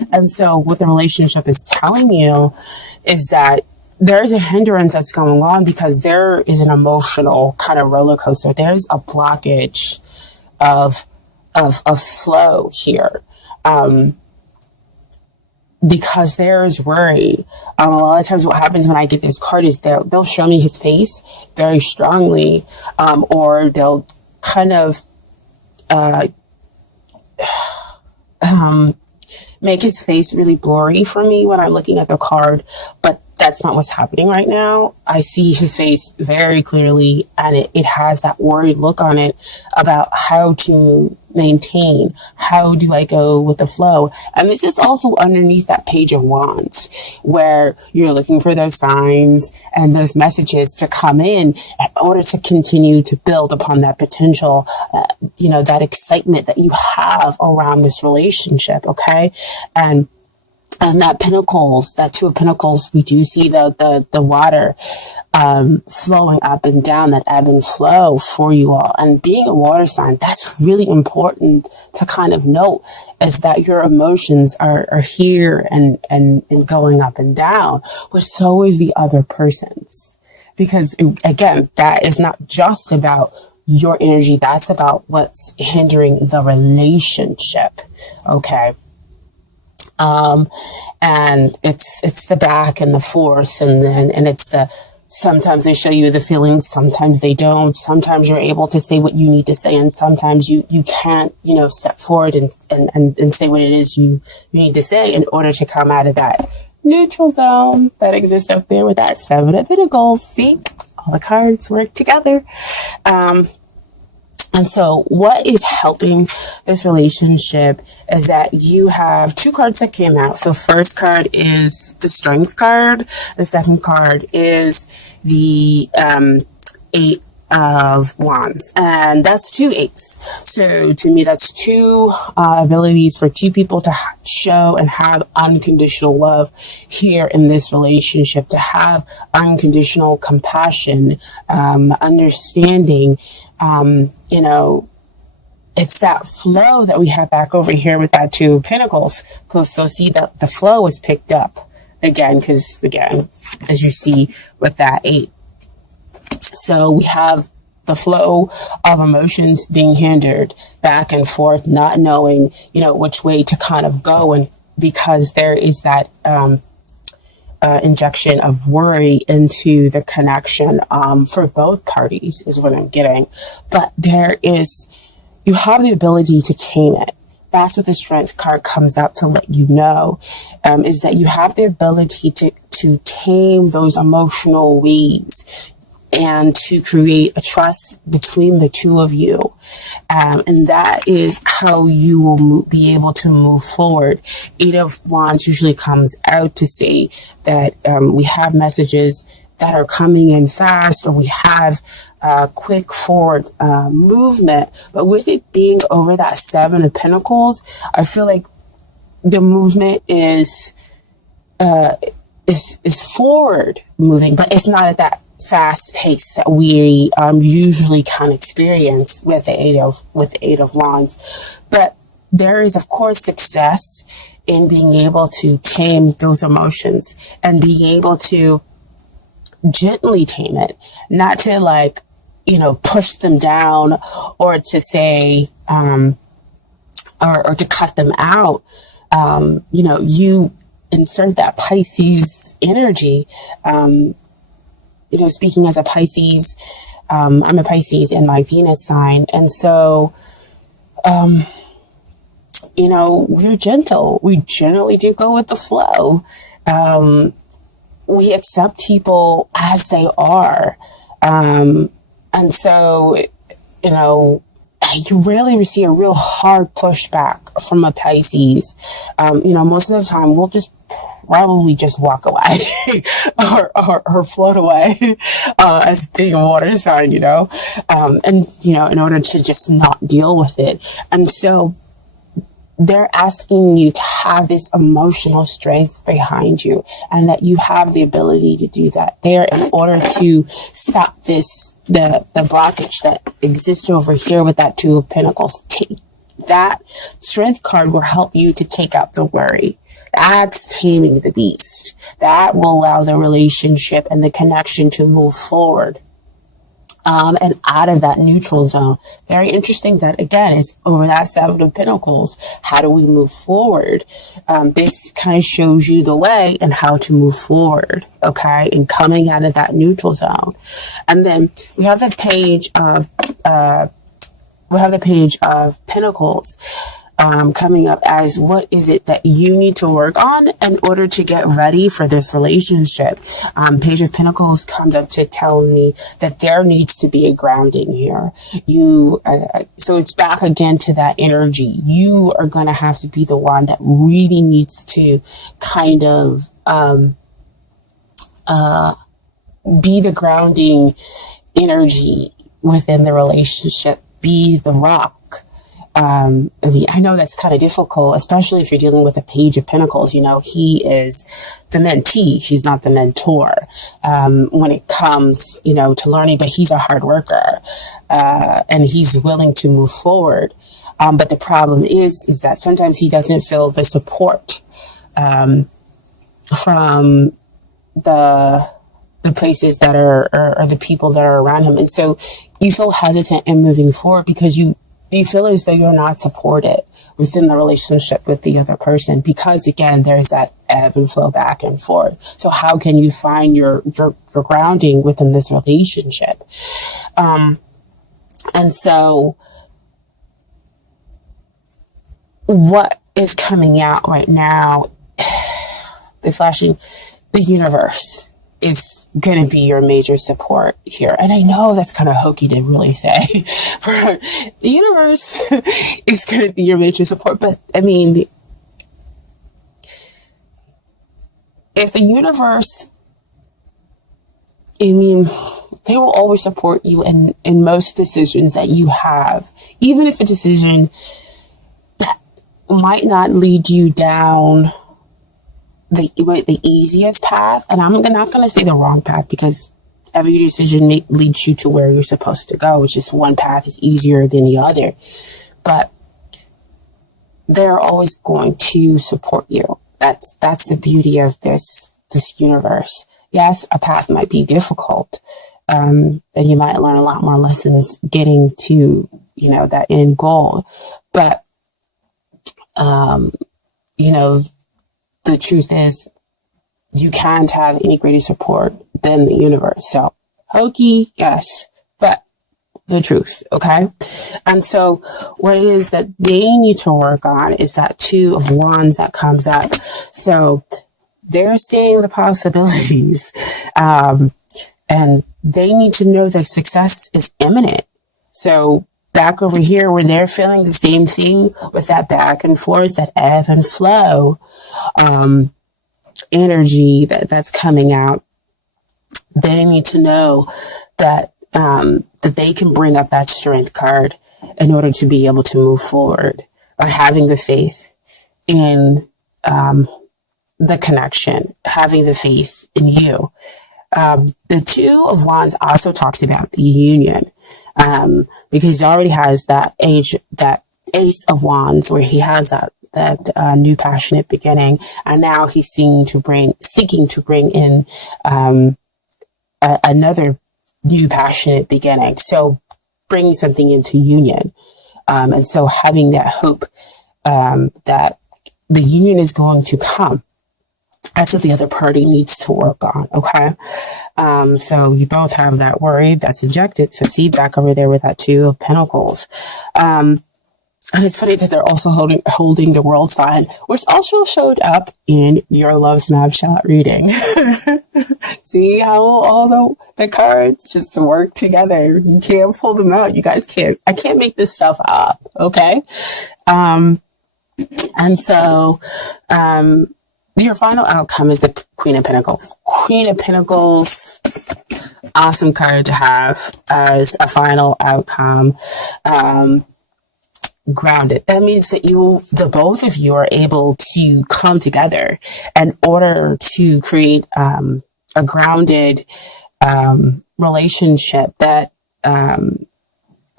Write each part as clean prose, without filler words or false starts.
And so what the relationship is telling you is that there's a hindrance that's going on because there is an emotional kind of roller coaster. There's a blockage of flow here. Because there's worry. A lot of times what happens when I get this card is they'll show me his face very strongly, or they'll kind of make his face really blurry for me when I'm looking at the card, but that's not what's happening right now. I see his face very clearly, and it has that worried look on it about how to maintain, how do I go with the flow. And this is also underneath that Page of Wands, where you're looking for those signs and those messages to come in order to continue to build upon that potential, that excitement that you have around this relationship. Okay. And that Pentacles, that Two of Pentacles, we do see the water flowing up and down, that ebb and flow for you all. And being a water sign, that's really important to kind of note, is that your emotions are here and going up and down, but so is the other person's. Because again, that is not just about your energy, that's about what's hindering the relationship. Okay. And it's the back and the forth, and it's sometimes they show you the feelings, sometimes they don't. Sometimes you're able to say what you need to say, and sometimes you can't, step forward and say what it is you need to say in order to come out of that neutral zone that exists up there with that Seven of Pentacles. See, all the cards work together. And so what is helping this relationship is that you have two cards that came out. So first card is the Strength card. The second card is the Eight of Wands. And that's two eights. So to me, that's two abilities for two people to show and have unconditional love here in this relationship, to have unconditional compassion, understanding. It's that flow that we have back over here with that Two of Pentacles. So see that the flow is picked up again, because again, as you see with that Eight. So we have the flow of emotions being hindered back and forth, not knowing, which way to kind of go. And because there is that, injection of worry into the connection for both parties is what I'm getting. But you have the ability to tame it. That's what the Strength card comes up to let you know, is that you have the ability to tame those emotional waves and to create a trust between the two of you. And that is how you will be able to move forward. Eight of Wands usually comes out to say that we have messages that are coming in fast, or we have quick forward movement. But with it being over that Seven of Pentacles, I feel like the movement is forward moving, but it's not at that fast pace that we usually can experience with the Eight of Wands. But there is, of course, success in being able to tame those emotions and being able to gently tame it, not to push them down, or to say or to cut them out. You insert that Pisces energy. Speaking as a Pisces, I'm a Pisces in my Venus sign. And so, we're gentle. We generally do go with the flow. We accept people as they are. And so, you rarely see a real hard pushback from a Pisces. Most of the time we'll probably just walk away or float away as being a water sign, in order to just not deal with it. And so they're asking you to have this emotional strength behind you, and that you have the ability to do that there in order to stop the blockage that exists over here with that Two of Pentacles. that strength card will help you to take out the worry. That's taming the beast. That will allow the relationship and the connection to move forward. And out of that neutral zone. Very interesting that, again, it's over that Seven of Pentacles. How do we move forward? This kind of shows you the way and how to move forward, okay? And coming out of that neutral zone. And then we have the page of Pentacles. Coming up as what is it that you need to work on in order to get ready for this relationship. Page of Pentacles comes up to tell me that there needs to be a grounding here. So it's back again to that energy. You are going to have to be the one that really needs to kind of be the grounding energy within the relationship. Be the rock. I know that's kind of difficult, especially if you're dealing with a Page of Pentacles. You know, he is the mentee. He's not the mentor, when it comes, you know, to learning, but he's a hard worker, and he's willing to move forward. But the problem is that sometimes he doesn't feel the support, from the places that are the people that are around him. And so you feel hesitant in moving forward because you feel as though you're not supported within the relationship with the other person, because again, there's that ebb and flow back and forth. So how can you find your grounding within this relationship? And so what is coming out right now, the universe is going to be your major support here. And I know that's kind of hokey to really say, for the universe is going to be your major support. But I mean, if the universe, they will always support you in most decisions that you have, even if a decision that might not lead you down the easiest path. And I'm not going to say the wrong path, because every decision leads you to where you're supposed to go. It's just one path is easier than the other. But they're always going to support you. That's the beauty of this universe. Yes, a path might be difficult. And you might learn a lot more lessons getting to, that end goal. But, the truth is, you can't have any greater support than the universe. So, hokey, yes, but the truth, okay? And so, what it is that they need to work on is that Two of Wands that comes up. So, they're seeing the possibilities, and they need to know that success is imminent. So, back over here, when they're feeling the same thing with that back and forth, that ebb and flow, energy that's coming out, they need to know that that they can bring up that strength card in order to be able to move forward by having the faith in the connection, having the faith in you. The Two of Wands also talks about the union, because he already has that Ace of Wands, where he has that new passionate beginning, and now he's seeking to bring in another new passionate beginning. So bringing something into union, and so having that hope that the union is going to come. That's what the other party needs to work on, okay? So you both have that worry that's injected. So see, back over there with that Two of Pentacles. And it's funny that they're also holding the World sign, which also showed up in your love snapshot reading. See how all the cards just work together. You can't pull them out. You guys can't. I can't make this stuff up, okay? And so, your final outcome is the Queen of Pentacles. Queen of Pentacles, awesome card to have as a final outcome. Grounded. That means that the both of you are able to come together in order to create a grounded relationship that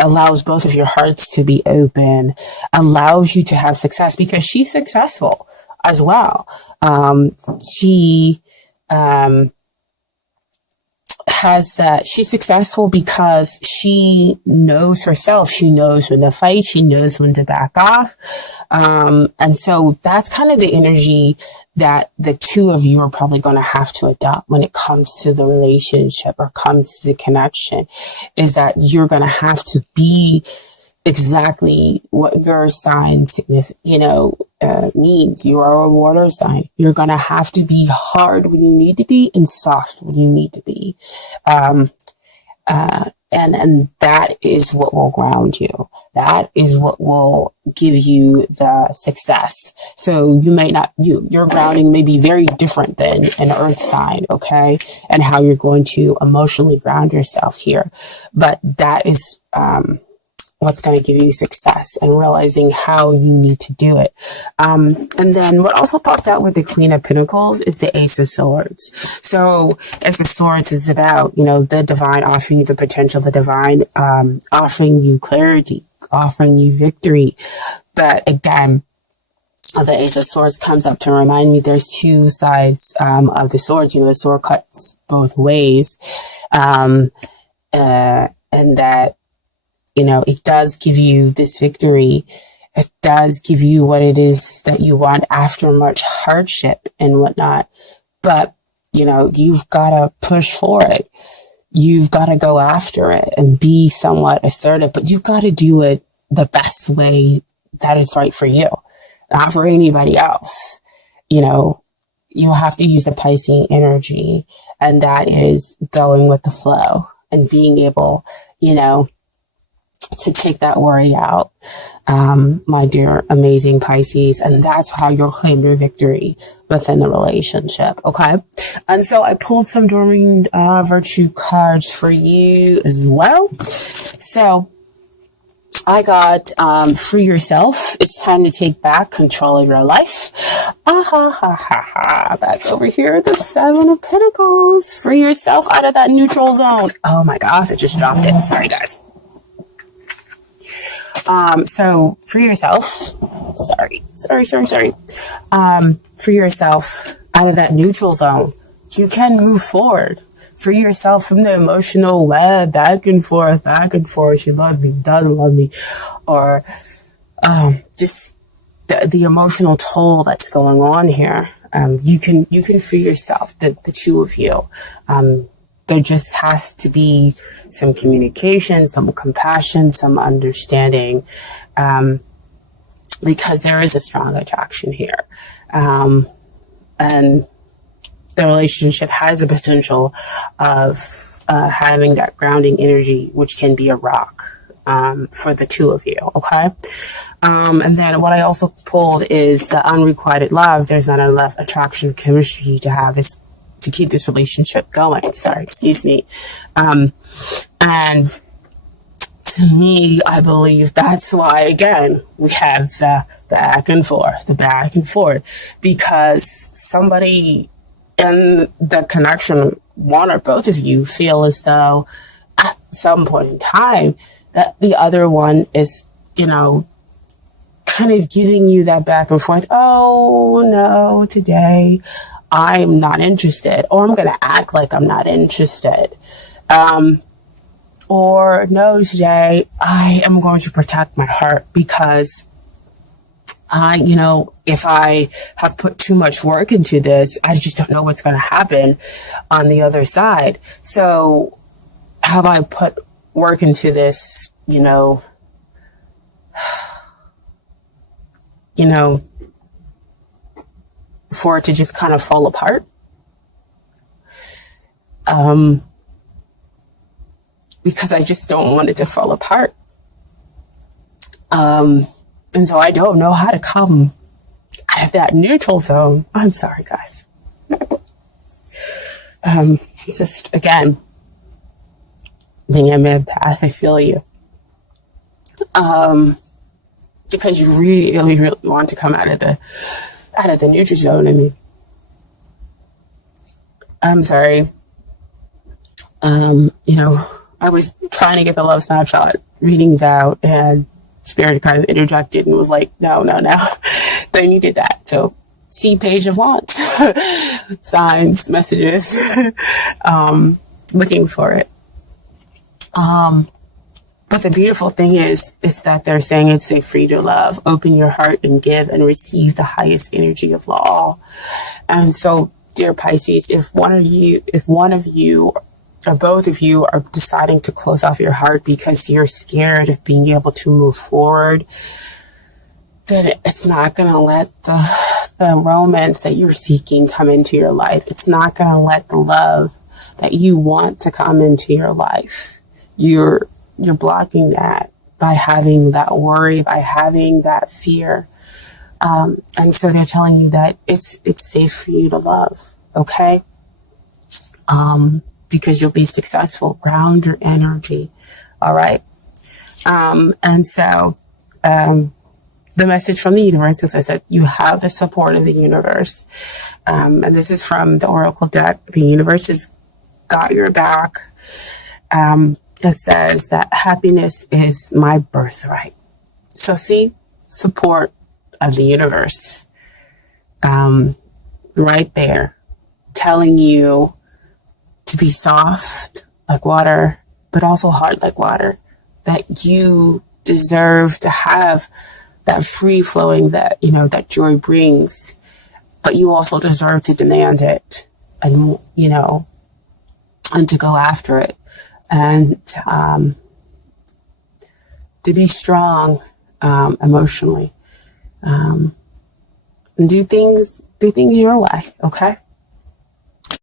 allows both of your hearts to be open, allows you to have success because she's successful as well. She has that, she's successful because she knows herself. She knows when to fight. She knows when to back off. And so that's kind of the energy that the two of you are probably going to have to adopt when it comes to the relationship or comes to the connection, is that you're going to have to be exactly what your sign means. You are a water sign. You're going to have to be hard when you need to be and soft when you need to be. And that is what will ground you. That is what will give you the success. So you may not, your grounding may be very different than an earth sign, okay? And how you're going to emotionally ground yourself here. But that is, what's going to give you success, and realizing how you need to do it. And then what also popped out with the Queen of Pentacles is the Ace of Swords. So Ace of Swords is about, the divine, offering you the potential, the divine, offering you clarity, offering you victory. But again, the Ace of Swords comes up to remind me there's two sides of the sword. The sword cuts both ways. And that, it does give you this victory. It does give you what it is that you want after much hardship and whatnot. But, you've got to push for it. You've got to go after it and be somewhat assertive, but you've got to do it the best way that is right for you, not for anybody else. You have to use the Piscean energy, and that is going with the flow and being able, to take that worry out, my dear, amazing Pisces. And that's how you'll claim your victory within the relationship. Okay. And so I pulled some Dorming Virtue cards for you as well. So I got, free yourself. It's time to take back control of your life. Back over here, the Seven of Pentacles. Free yourself out of that neutral zone. Oh my gosh, I just dropped it. Sorry, guys. So free yourself. Sorry. Free yourself out of that neutral zone. You can move forward. Free yourself from the emotional web, back and forth. She loves me, doesn't love me, or just the emotional toll that's going on here. You can free yourself, the two of you. There just has to be some communication, some compassion, some understanding, because there is a strong attraction here. And the relationship has the potential of having that grounding energy, which can be a rock for the two of you, okay? And then what I also pulled is the unrequited love. There's not enough attraction or chemistry to have this, to keep this relationship going. Sorry, excuse me. And to me, I believe that's why, again, we have the back and forth, because somebody in the connection, one or both of you, feel as though at some point in time that the other one is, kind of giving you that back and forth. Oh no, today I'm not interested, or I'm going to act like I'm not interested. Or no, today I am going to protect my heart because if I have put too much work into this, I just don't know what's going to happen on the other side. So have I put work into this, for it to just kind of fall apart? Because I just don't want it to fall apart. And so I don't know how to come out of that neutral zone. I'm sorry, guys. It's just, again, being an empath, I feel you. Because you really, really want to come out of the neutral zone. I mean, I'm sorry. I was trying to get the love snapshot readings out, and Spirit kind of interjected and was like, no, they needed that. So see Page of Wands, signs, messages, looking for it. But the beautiful thing is that they're saying it's safe for you to love, open your heart and give and receive the highest energy of all. And so, dear Pisces, if one of you or both of you are deciding to close off your heart because you're scared of being able to move forward, then it's not going to let the romance that you're seeking come into your life. It's not going to let the love that you want to come into your life. You're blocking that by having that worry, by having that fear. And so they're telling you that it's safe for you to love, okay? Because you'll be successful. Ground your energy, all right? And so the message from the universe is that you have the support of the universe. And this is from the Oracle deck. The universe has got your back. It says that happiness is my birthright. So see, support of the universe right there, telling you to be soft like water, but also hard like water, that you deserve to have that free flowing that, that joy brings, but you also deserve to demand it and, and to go after it and to be strong emotionally, and do things your way, okay?